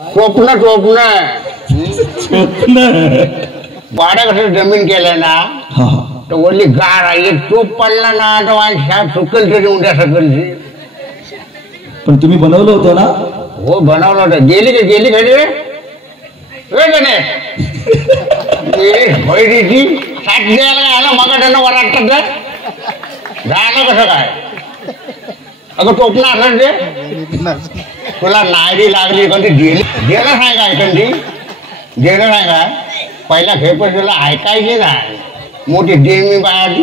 स्वप्न स्वप्न वाड्या कसं जमीन केलंय ना तर ओली गार आहे एक टोप पडला ना तर सुकल तरी उद्या सकलची. पण तुम्ही बनवलं होतं ना? हो बनवलं होतं. गेली घरी भैरीची साठ द्यायला आला मग वराटत झालं कसं काय. अगं टोपणं असं ते तुला नाडी लागली कधी गेलं नाही काय कधी गेलं नाही काय. पहिला खेप तुला ऐकायची नाही मोठी देमी बायाची.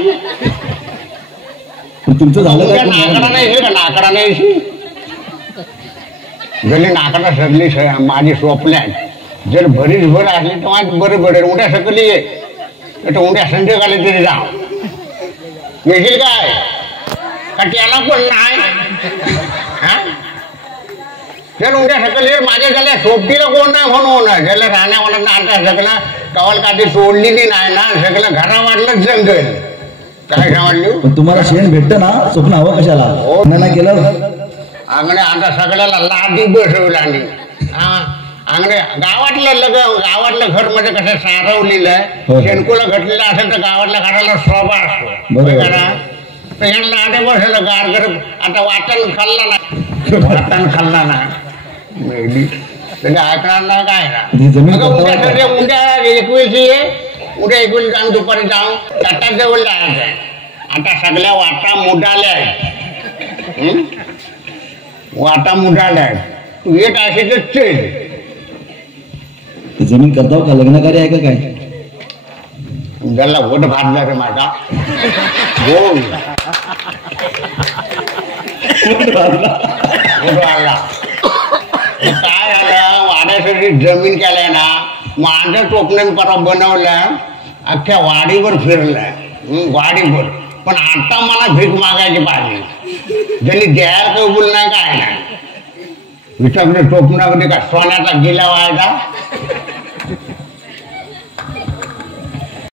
तुमचं झालं नाकडा नाही का नाकडा नाही जरी नाकडा सगळी माझी स्वप्न्यात जर भरीच भर असली तर बरं बरं उद्या सकली ये तर उद्या संध्याकाळी तरी जाऊ येशील काय का त्याला पण नाही. चल उद्या सकली माझ्या झाल्या सोबतीला कोण नाही म्हणून ज्याला राहण्या म्हणत ना सगळं कवाल काठी सोडलेली नाही ना सगळं घरा वाटलं जंगल काय सांगली. तुम्हाला शेण भेटतं ना स्वप्न हवं कशाला हो नाही केलं. अंगणे आता सगळ्याला लादी बसवला आणि अंगणे गावातलं घर म्हणजे कसं सारवलेलं आहे. शेणकुला घटलेलं असेल तर गावातल्या घराला शोभा असतो तर यांना आटे बसलं गार करत. आता वाटण खाल्ला ना ऐकणार ना काय ना उद्या 21 उद्या 21 जाऊन दुपारी जाऊन टाटा जवळ जायचं. आता सगळ्या वाटा मुडाल्या तू येत असेल तर चल. जमीन करताव का लग्नकार्य आहे का काय. त्याला वोट भाजला रे माझा बोल काय झालं वाड्यासाठी जमीन केलंय ना माझं टोपणं परवा बनवलं अख्ख्या वाडीवर फिरलंय वाडीवर. पण आता मला भीक मागायची पाहिजे ज्यांनी द्यायला कबूल नाही काय नाही विचारले टोपणामध्ये का सोन्याचा गिला व्हायचा